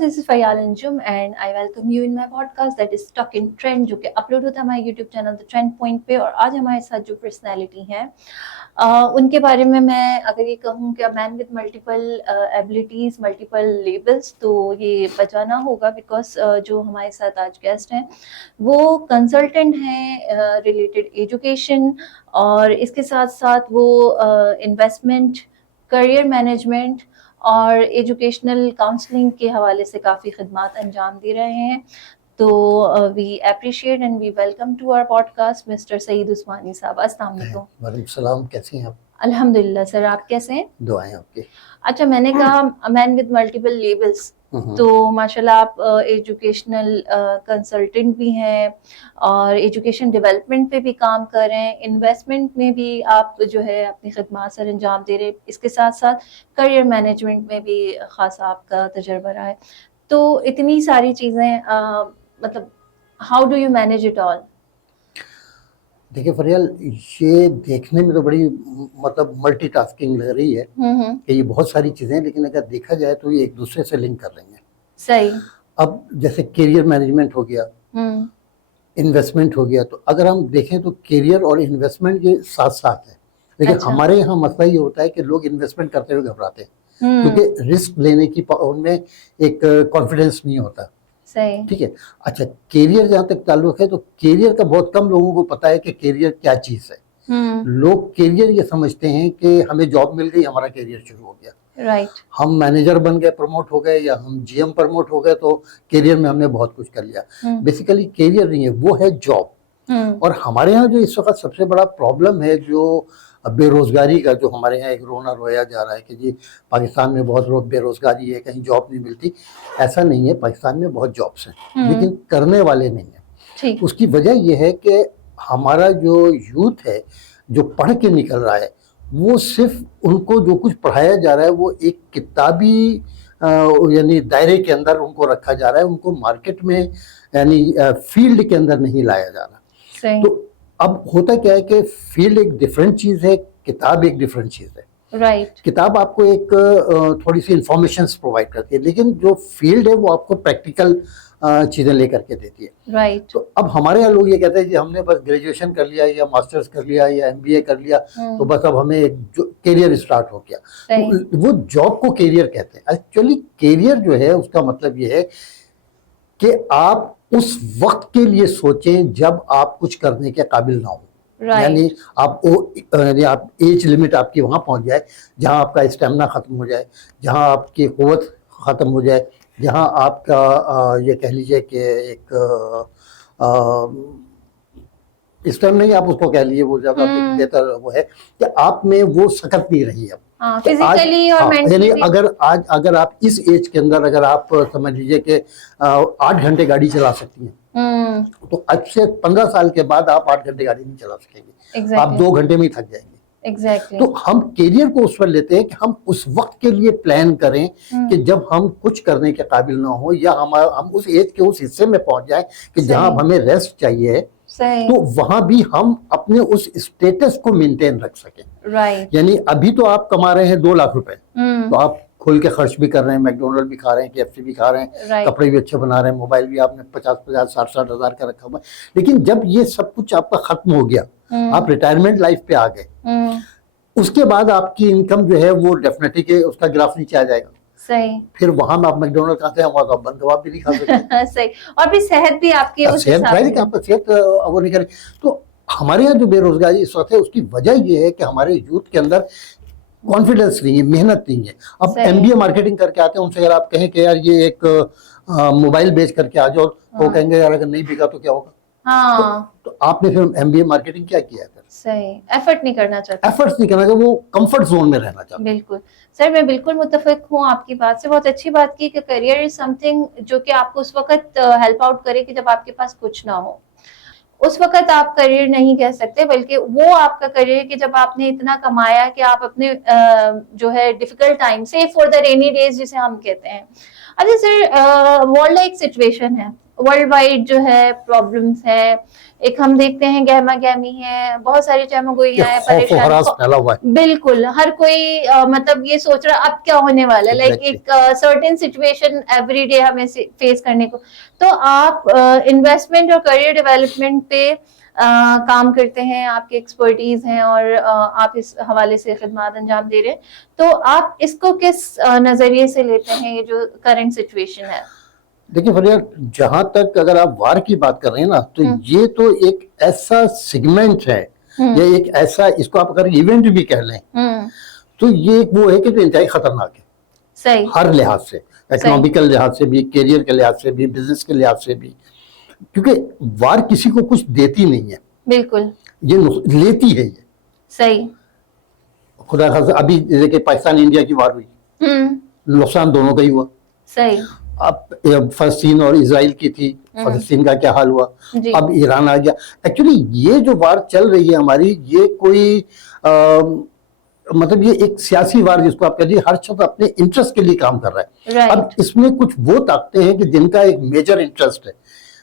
this is Fayal Anjum and I welcome you in my podcast that is Stuck in Trend, जो कि upload होता है हमारे YouTube channel the trend point पे। और आज हमारे साथ जो पर्सनैलिटी हैं उनके बारे में मैं अगर ये कहूँ कि man with multiple abilities, multiple levels, तो ये बचाना होगा बिकॉज जो हमारे साथ आज गेस्ट हैं वो कंसल्टेंट हैं रिलेटेड एजुकेशन, और इसके साथ साथ वो इन्वेस्टमेंट, करियर मैनेजमेंट और एजुकेशनल काउंसलिंग के हवाले से काफ़ी खिदमात अंजाम दे रहे हैं। तो we appreciate and we welcome to our podcast mister Saeed Usmani sahab. अस्सलाम वालेकुम। वालेकुम सलाम, कैसी हैं आप? अल्हम्दुलिल्लाह सर, आप कैसे हैं? दुआएं आपकी। अच्छा, मैंने कहा मैन विद मल्टीपल लेवल्स, तो माशाल्लाह आप एजुकेशनल कंसल्टेंट भी हैं और एजुकेशन डेवलपमेंट पे भी काम कर रहे हैं, इन्वेस्टमेंट में भी आप जो है अपनी खिदमत सर अंजाम दे रहे हैं, इसके साथ साथ करियर मैनेजमेंट में भी खासा आपका तजर्बा रहा है। तो इतनी सारी चीज़ें मतलब how do you manage it all? देखिए फरियाल, ये देखने में तो बड़ी मतलब मल्टीटास्किंग लग रही है कि ये बहुत सारी चीज़ें हैं, लेकिन अगर देखा जाए तो ये एक दूसरे से लिंक कर रही हैं। सही। अब जैसे करियर मैनेजमेंट हो गया, इन्वेस्टमेंट हो गया, तो अगर हम देखें तो करियर और इन्वेस्टमेंट ये साथ साथ है। लेकिन हमारे यहाँ मसला ये होता है कि लोग इन्वेस्टमेंट करते हुए घबराते हैं क्योंकि रिस्क लेने की उनमें एक कॉन्फिडेंस नहीं होता। सही। ठीक है। अच्छा, कैरियर जहाँ तक ताल्लुक है तो कैरियर का बहुत कम लोगों को पता है कि कैरियर क्या चीज़ है। लोग कैरियर ये समझते हैं कि हमें जॉब मिल गई, हमारा कैरियर शुरू हो गया। राइट। हम मैनेजर बन गए, प्रमोट हो गए, या हम जीएम प्रमोट हो गए तो कैरियर में हमने बहुत कुछ कर लिया। बेसिकली कैरियर नहीं है, वो है जॉब। और हमारे यहाँ जो इस वक्त सबसे बड़ा प्रॉब्लम है जो बेरोजगारी का, जो हमारे यहाँ एक रोना रोया जा रहा है कि जी पाकिस्तान में बहुत बेरोजगारी है, कहीं जॉब नहीं मिलती। ऐसा नहीं है, पाकिस्तान में बहुत जॉब्स हैं लेकिन करने वाले नहीं हैं। उसकी वजह यह है कि हमारा जो यूथ है जो पढ़ के निकल रहा है, वो सिर्फ उनको जो कुछ पढ़ाया जा रहा है वो एक किताबी यानी दायरे के अंदर उनको रखा जा रहा है, उनको मार्केट में यानी फील्ड के अंदर नहीं लाया जा रहा। तो अब होता क्या है कि फील्ड एक डिफरेंट चीज़ है, किताब एक डिफरेंट चीज़ है। राइट। किताब आपको एक थोड़ी सी इंफॉर्मेशन प्रोवाइड करती है, लेकिन जो फील्ड है वो आपको प्रैक्टिकल चीज़ें लेकर के देती है। राइट। तो अब हमारे यहाँ लोग ये कहते हैं कि हमने बस ग्रेजुएशन कर लिया या मास्टर्स कर लिया या एमबीए कर लिया तो बस अब हमें कैरियर स्टार्ट हो गया। तो वो जॉब को कैरियर कहते हैं। एक्चुअली कैरियर जो है उसका मतलब ये है कि आप उस वक्त के लिए सोचें जब आप कुछ करने के काबिल ना हो। यानी आप एज लिमिट आपकी वहाँ पहुँच जाए जहाँ आपका स्टेमिना ख़त्म हो जाए, जहाँ आपकी क़ुव्वत ख़त्म हो जाए, जहाँ आपका ये कह लीजिए कि एक स्टेमिना ही आप उसको कह लीजिए, वो ज़्यादा बेहतर वो है कि आप में वो सकत नहीं रही अब। फिजिकली और मेंटली। यानी अगर आप इस एज के अंदर अगर आप समझ लीजिए कि 8 घंटे गाड़ी चला सकती हैं, तो आज से 15 साल के बाद आप 8 घंटे गाड़ी नहीं चला सकेंगे। आप 2 घंटे में ही थक जाएंगे। तो हम कैरियर को उस पर लेते हैं कि हम उस वक्त के लिए प्लान करें कि जब हम कुछ करने के काबिल ना हो, या हम उस एज के उस हिस्से में पहुंच जाए कि जहां हमें रेस्ट चाहिए, तो वहां भी हम अपने उस स्टेटस को मेंटेन रख सकें। राइट। यानी अभी तो आप कमा रहे हैं 2 लाख रुपए, तो आप खोल के खर्च भी कर रहे हैं, मैकडोनल्ड भी खा रहे हैं, KFC भी खा रहे हैं, कपड़े भी अच्छे बना रहे हैं, मोबाइल भी आपने 50-50, 60-60 हज़ार का रखा हुआ है। लेकिन जब ये सब कुछ आपका खत्म हो गया, आप रिटायरमेंट लाइफ पे आ गए, उसके बाद आपकी इनकम जो है वो डेफिनेटली के उसका ग्राफ नीचे आ जाएगा। सही। फिर वहां में आप मैकडोनल्ड खाते हैं, वहां तो आप बंद कबाब भी नहीं खा सकते। सही। और भी सेहत भी आपकी उस हिसाब से आपका सेहत वो नहीं करे। तो हमारे यहाँ जो बेरोजगारी इस वक्त है उसकी वजह ये है कि हमारे यूथ के अंदर कॉन्फिडेंस नहीं है, मेहनत नहीं है। अब MBA मार्केटिंग करके आते हैं, उनसे अगर आप कहें कि यार ये एक मोबाइल बेच करके आ जाओ, तो कहेंगे यार अगर नहीं बिका तो क्या होगा। तो आपने फिर MBA मार्केटिंग क्या किया फिर? सही। एफर्ट नहीं करना चाहते। एफर्ट्स नहीं करना चाहिए, वो कंफर्ट जोन में रहना चाहते। बिल्कुल सर, मैं बिल्कुल मुत्तफिक हूँ आपकी बात से। बहुत अच्छी बात की कि करियर इज समथिंग जो कि आपको उस वक्त हेल्प आउट करे कि जब आपके पास कुछ ना हो। उस वक्त आप करियर नहीं कह सकते, बल्कि वो आपका करियर कि जब आपने इतना कमाया कि आप अपने जो है difficult time, save for the rainy days जिसे हम कहते हैं। अच्छा सर, वर्ल्ड एक सिचुएशन है, वर्ल्ड वाइड जो है प्रॉब्लम्स है, एक हम देखते हैं गहमा गहमी है, बहुत सारी चहमगोइयां हैं, खौफ और हरास फैला हुआ है। बिल्कुल हर कोई मतलब ये सोच रहा अब क्या होने वाला है, लाइक एक सर्टेन सिचुएशन एवरीडे हमें फेस करने को। तो आप इन्वेस्टमेंट और करियर डेवलपमेंट पे काम करते हैं, आपकी एक्सपर्टीज हैं और आप इस हवाले से खिदमत अंजाम दे रहे हैं, तो आप इसको किस नजरिए से लेते हैं, ये जो करंट सिचुएशन है? देखिए फरिया, जहां तक अगर आप वार की बात कर रहे हैं ना, तो ये तो एक ऐसा सेगमेंट है या एक ऐसा, इसको आप अगर इवेंट भी कह लें, तो ये वो है कि जो इंतहाई खतरनाक है। सही। हर लिहाज से, इकोनॉमिकल लिहाज से भी, कैरियर के लिहाज से भी, बिजनेस के लिहाज से भी, क्योंकि वार किसी को कुछ देती नहीं है। बिल्कुल। ये लेती है ये। सही। खुदा खासा अभी देखिए पाकिस्तान इंडिया की वार हुई, नुकसान दोनों का ही हुआ। सही। अब फलस्तीन और इजराइल की थी, फलस्तीन का क्या हाल हुआ, अब ईरान आ गया। एक्चुअली ये जो वार चल रही है हमारी, ये कोई मतलब ये एक सियासी वार जिसको आप कह दीजिए, हर शख्स अपने इंटरेस्ट के लिए काम कर रहा है। अब इसमें कुछ वो ताकतें हैं कि जिनका एक मेजर इंटरेस्ट है,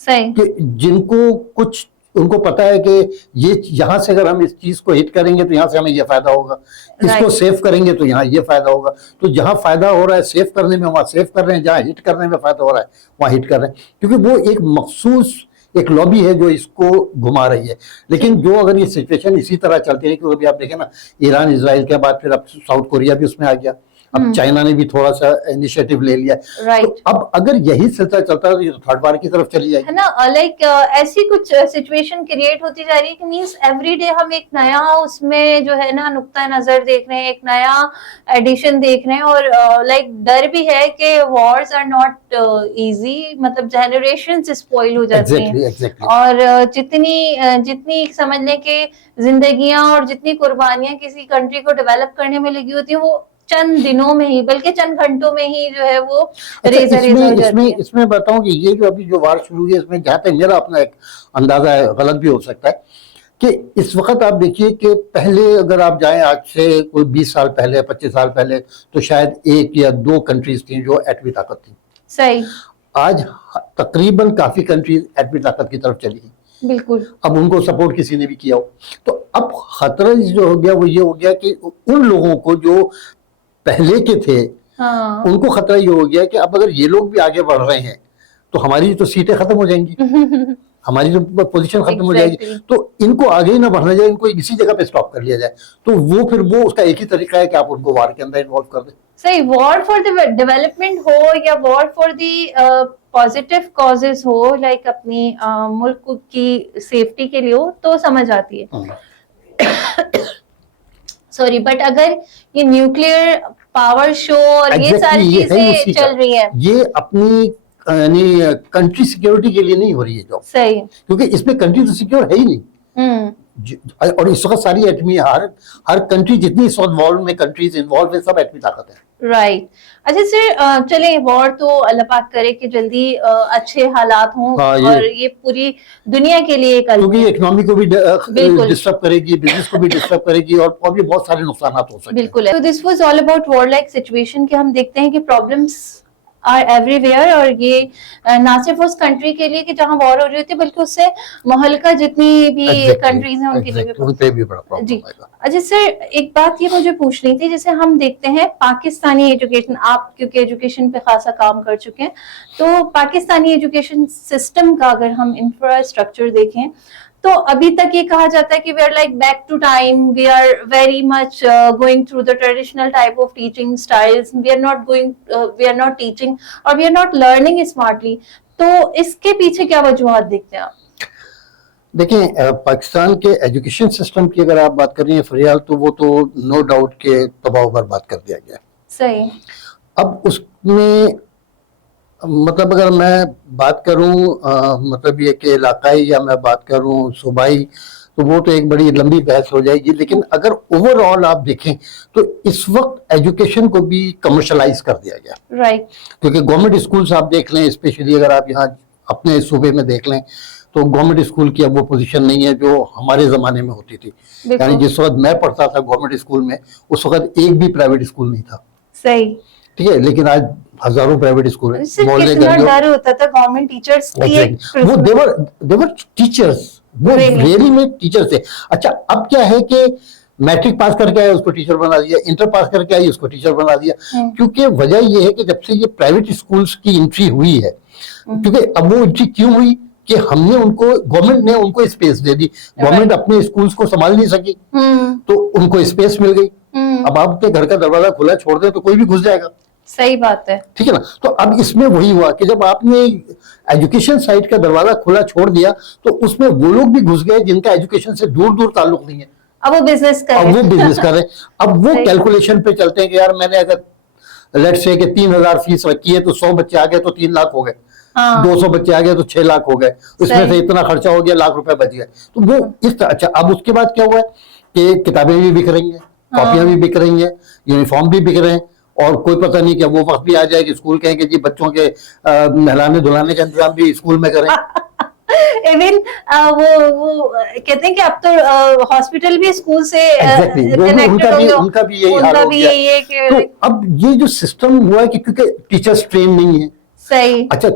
सही, कि जिनको कुछ उनको पता है कि ये यहाँ से अगर हम इस चीज को हिट करेंगे तो यहाँ से हमें ये फायदा होगा, इसको सेव करेंगे तो यहाँ ये फायदा होगा। तो जहाँ फायदा हो रहा है सेव करने में वहां सेव कर रहे हैं, जहाँ हिट करने में फायदा हो रहा है वहां हिट कर रहे हैं, क्योंकि वो एक मखसूस एक लॉबी है जो इसको घुमा रही है। लेकिन जो अगर ये सिचुएशन इसी तरह चलती रही, क्योंकि अभी आप देखें ना, ईरान इजराइल के बाद फिर अब साउथ कोरिया भी उसमें आ गया, अब चाइना ने भी थोड़ा सा इनिशिएटिव ले लिया। तो अब अगर यही सिलसिला चलता है तो ये तो थर्ड वार की तरफ चली जाएगी, है ना। लाइक ऐसी कुछ सिचुएशन क्रिएट होती जा रही है कि मींस एवरीडे हम एक नया उसमें जो है ना नुक्ता नजर देख रहे हैं, एक नया एडिशन देख रहे हैं, और लाइक डर भी है कि वॉर्स आर नॉट इजी, मतलब जनरेशन स्पॉइल हो जाती हैं। और जितनी समझ लें कि जिंदगियां और जितनी कुर्बानियां किसी कंट्री को डेवलप करने में लगी होती है, वो चंद दिनों में ही, बल्कि चंद घंटों में ही जो है वो रेज़ा हो जाती है। इसमें बताऊं कि ये जो अभी जो वार शुरू हुई है, इसमें जहां तक मेरा अपना एक अंदाजा है, गलत भी हो सकता है, कि इस वक्त आप देखिए कि पहले अगर आप जाएं आज से कोई 20 साल पहले, 25 साल पहले, तो शायद 1 या 2 कंट्रीज थी जो एटमी ताकत थी। सही। आज तकरीबन काफी कंट्रीज एटमी ताकत की तरफ चली गई। बिल्कुल। अब उनको सपोर्ट किसी ने भी किया हो, तो अब खतरा जो हो गया वो ये हो गया कि उन लोगों को जो पहले के थे, हाँ, उनको खतरा ये हो गया कि अब अगर ये लोग भी आगे बढ़ रहे हैं तो हमारी तो सीटें खत्म हो जाएंगी, हमारी जो पोजीशन खत्म हो जाएगी, तो इनको आगे ही ना बढ़ना जाए, इनको इसी जगह पे स्टॉप कर लिया जाए। तो वो फिर वो उसका एक ही तरीका है कि आप उनको वार के अंदर इन्वॉल्व कर दें। सही। वॉर फॉर द डेवलपमेंट हो या war for the positive causes हो, लाइक अपनी मुल्क की सेफ्टी के लिए हो, तो समझ आती है। सॉरी, बट अगर ये न्यूक्लियर पावर शो और ये सारी चीजें चल रही है, ये अपनी यानी कंट्री सिक्योरिटी के लिए नहीं हो रही है जॉब। सही। क्योंकि इसमें कंट्री तो सिक्योर है ही नहीं। और इस वक्त सारी एटमी, हर कंट्री जितनी इस वक्त में कंट्रीज इन्वॉल्व है, सब एटमी ताकत है। राइट। अच्छा सर, चले वॉर तो अल्लाह पाक करे कि जल्दी अच्छे हालात हों, और ये पूरी दुनिया के लिए, क्योंकि इकोनॉमी को भी डिस्टर्ब करेगी, बिजनेस को भी डिस्टर्ब करेगी, और भी बहुत सारे नुकसान हो सकते हैं। बिल्कुल। तो this was all about war like situation, कि हम देखते हैं कि प्रॉब्लम्स आर एवरीवेयर, और ये ना सिर्फ उस कंट्री के लिए कि जहां वॉर हो रही होती है, बल्कि उससे मुहल्का जितनी भी कंट्रीज हैं उनके लिए भी बड़ा प्रॉब्लम जी। अच्छा सर, एक बात ये मुझे पूछनी थी, जैसे हम देखते हैं पाकिस्तानी एजुकेशन, आप क्योंकि एजुकेशन पे खासा काम कर चुके हैं, तो पाकिस्तानी एजुकेशन सिस्टम का अगर हम इंफ्रास्ट्रक्चर देखें, तो अभी तक ये कहा जाता है कि we are like back to time, we are very much going through the traditional type of teaching styles, we are not teaching और we are not learning smartly. तो इसके पीछे क्या वजूहत देखते हैं आप? देखिए, पाकिस्तान के एजुकेशन सिस्टम की अगर आप बात कर रही हैं फरियाल, तो वो तो नो डाउट के तबाह बर्बाद कर दिया गया। सही। अब उसमें मतलब अगर मैं बात करूं मतलब ये कि इलाकाई या मैं बात करूं सूबाई, तो वो तो एक बड़ी लंबी बहस हो जाएगी। लेकिन अगर ओवरऑल आप देखें तो इस वक्त एजुकेशन को भी कमर्शलाइज कर दिया गया। राइट। क्योंकि गवर्नमेंट स्कूल्स आप देख लें, स्पेशली अगर आप यहाँ अपने सूबे में देख लें, तो गवर्नमेंट स्कूल की अब वो पोजीशन नहीं है जो हमारे जमाने में होती थी। यानी जिस वक्त मैं पढ़ता था गवर्नमेंट स्कूल में, उस वक्त एक भी प्राइवेट स्कूल नहीं था। सही। ठीक है, लेकिन आज हजारों प्राइवेट स्कूल है। कितना डर होता था गवर्नमेंट टीचर्स की। वो देवर टीचर्स, वो रियली में टीचर थे। अच्छा, अब क्या है कि मैट्रिक पास करके आए उसको टीचर बना दिया, इंटर पास करके आई उसको टीचर बना दिया। क्योंकि वजह ये है कि जब से ये प्राइवेट स्कूल्स की एंट्री हुई है, क्योंकि अब वो एंट्री क्यों हुई कि हमने उनको, गवर्नमेंट ने उनको स्पेस दे दी। गवर्नमेंट अपने स्कूल्स को संभाल नहीं सकी, तो उनको स्पेस मिल गई। अब आप अपने घर का दरवाजा खुला छोड़ दें तो कोई भी घुस जाएगा। सही बात है, ठीक है ना। तो अब इसमें वही हुआ कि जब आपने एजुकेशन साइड का दरवाजा खुला छोड़ दिया तो उसमें वो लोग भी घुस गए जिनका एजुकेशन से दूर दूर ताल्लुक नहीं है। अब वो बिजनेस कर रहे हैं। अब वो बिजनेस कर रहे हैं। अब वो कैलकुलेशन पे चलते हैं कि यार मैंने अगर लेट्स से कि 3,000 फीस रखी है तो 100 बच्चे आ गए तो 3 लाख हो गए, 200 बच्चे आ गए तो 6 लाख हो गए, उसमें से इतना खर्चा हो गया, लाख रुपए बच गए। तो वो इस तरह। अच्छा, अब उसके बाद क्या हुआ है कि किताबें भी बिक रही हैं, कॉपियां भी बिक रही हैं, यूनिफॉर्म भी बिक रहे हैं, और कोई पता नहीं कि वो वक्त भी आ जाए कि स्कूल कहेंगे जी बच्चों के नहलाने धुलाने का इंतजाम भी स्कूल में करें। इवन वो कहते हैं कि अब तो हॉस्पिटल भी स्कूल से उनका भी यही हाल हो गया। तो अब ये जो सिस्टम हुआ है कि क्योंकि टीचर्स ट्रेन नहीं है। सही। अच्छा,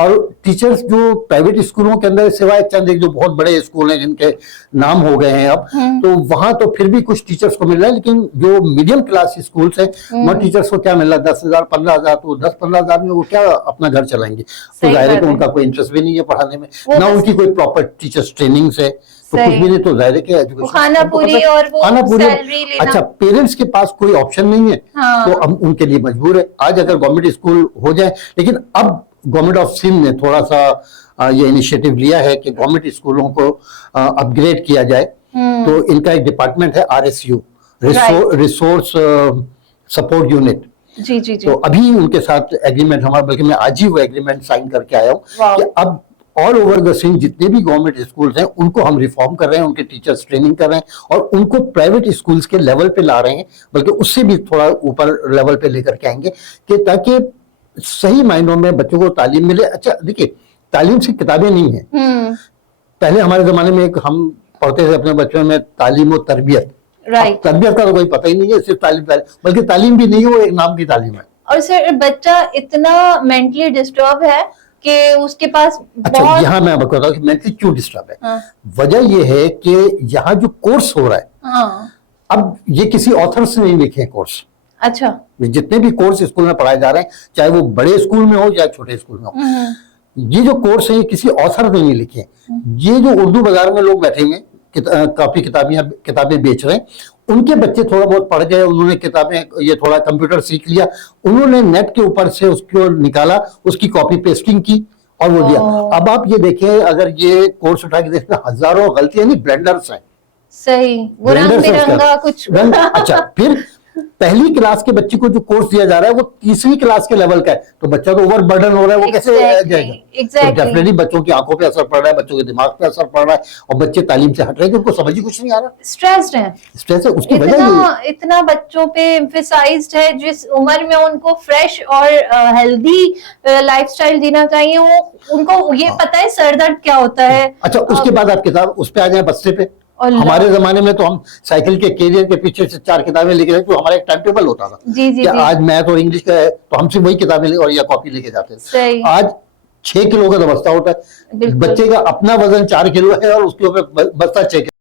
और टीचर्स जो प्राइवेट स्कूलों के अंदर सिवाय चंद एक जो बहुत बड़े स्कूल हैं जिनके नाम हो गए हैं अब, तो वहां तो फिर भी कुछ टीचर्स को मिल रहा है, लेकिन जो मीडियम क्लास स्कूल्स हैं वहाँ टीचर्स को क्या मिल रहा है, 10,000 15,000। तो 10-15,000 में वो क्या अपना घर चलाएंगे। तो जाहिर है कि उनका कोई इंटरेस्ट भी नहीं है पढ़ाने में, ना उनकी कोई प्रॉपर टीचर्स ट्रेनिंग है, तो कुछ भी नहीं। तो जाहिर है कि एजुकेशन खाना पूरी और वो सैलरी लेना। अच्छा, पेरेंट्स के पास कोई ऑप्शन नहीं है, तो अब उनके लिए मजबूर है। आज अगर गवर्नमेंट स्कूल हो जाए, लेकिन अब गवर्नमेंट ऑफ सिंध ने थोड़ा सा ये इनिशिएटिव लिया है कि गवर्नमेंट स्कूलों को अपग्रेड किया जाए। तो इनका एक डिपार्टमेंट है RSU, रिसोर्स सपोर्ट यूनिट। जी जी जी। तो अभी उनके साथ एग्रीमेंट हमारा, बल्कि मैं आज ही वो एग्रीमेंट साइन करके आया हूँ कि अब ऑल ओवर द सिंध जितने भी गवर्नमेंट स्कूल्स हैं उनको हम रिफॉर्म कर रहे हैं, उनके टीचर्स ट्रेनिंग कर रहे हैं और उनको प्राइवेट स्कूल्स के लेवल पे ला रहे हैं, बल्कि उससे भी थोड़ा ऊपर लेवल पे लेकर के आएंगे कि ताकि सही मायनों में बच्चों को तालीम मिले। अच्छा देखिए, तालीम से किताबें नहीं है। पहले हमारे जमाने में एक हम पढ़ते थे अपने बच्चों में तालीम और तरबियत। तरबियत का तो कोई पता ही नहीं है, सिर्फ तालीम, बल्कि तालीम भी नहीं है, वो एक नाम की तालीम है। और सर बच्चा इतना मेंटली डिस्टर्ब है कि उसके पास अच्छा यहाँ मैं आपको बताऊं कि मेंटली क्यों डिस्टर्ब है। वजह ये है कि यहाँ जो कोर्स हो रहा है, अब ये किसी ऑथर से नहीं लिखे हैं कोर्स। अच्छा, जितने भी कोर्स स्कूल में पढ़ाए जा रहे हैं, चाहे वो बड़े स्कूल में हो चाहे छोटे स्कूल में हो, ये जो कोर्स है ये किसी ऑथर ने नहीं लिखे। ये जो उर्दू बाजार में लोग बैठे हुए काफी किताबें बेच रहे हैं, उनके बच्चे थोड़ा बहुत पढ़ गए, उन्होंने किताबें, ये थोड़ा कंप्यूटर सीख लिया, उन्होंने नेट के ऊपर से उसको निकाला, उसकी कॉपी पेस्टिंग की और वो दिया। अब आप ये देखें, अगर ये कोर्स उठा के देखें, हजारों गलतियां नहीं, ब्लेंडर्स हैं। सही, रंग बिरंगा कुछ। अच्छा, फिर पहली क्लास के बच्चे को जो कोर्स दिया जा रहा है वो तीसरी क्लास के लेवल का है, तो बच्चा तो ओवर बर्डन हो रहा है, वो कैसे जाएगा? तो डेफिनेटली बच्चों की आंखों पे असर पड़ रहा है, बच्चों के दिमाग पे असर पड़ रहा है, और बच्चे तालीम से हट रहे हैं, उनको समझ ही कुछ नहीं आ रहा, स्ट्रेस्ड है। स्ट्रेस है, उसकी वजह इतना बच्चों पे एम्फसाइज्ड है, जिस उम्र में उनको फ्रेश और हेल्दी लाइफस्टाइल जीना चाहिए, वो उनको ये पता है सर दर्द क्या होता है। अच्छा, उसके बाद आप किताब उस पे आ जाए, बस्ते पे। हमारे जमाने में तो हम साइकिल के कैरियर के पीछे से 4 किताबें लेके जाते, तो हमारा एक टाइम टेबल होता था। जी, आज मैथ और इंग्लिश का है तो हम सिर्फ वही किताबें और या कॉपी लेके जाते थे। आज 6 किलो का तो बस्ता होता है, बच्चे का अपना वजन 4 किलो है और उसके ऊपर बस्ता 6 किलो।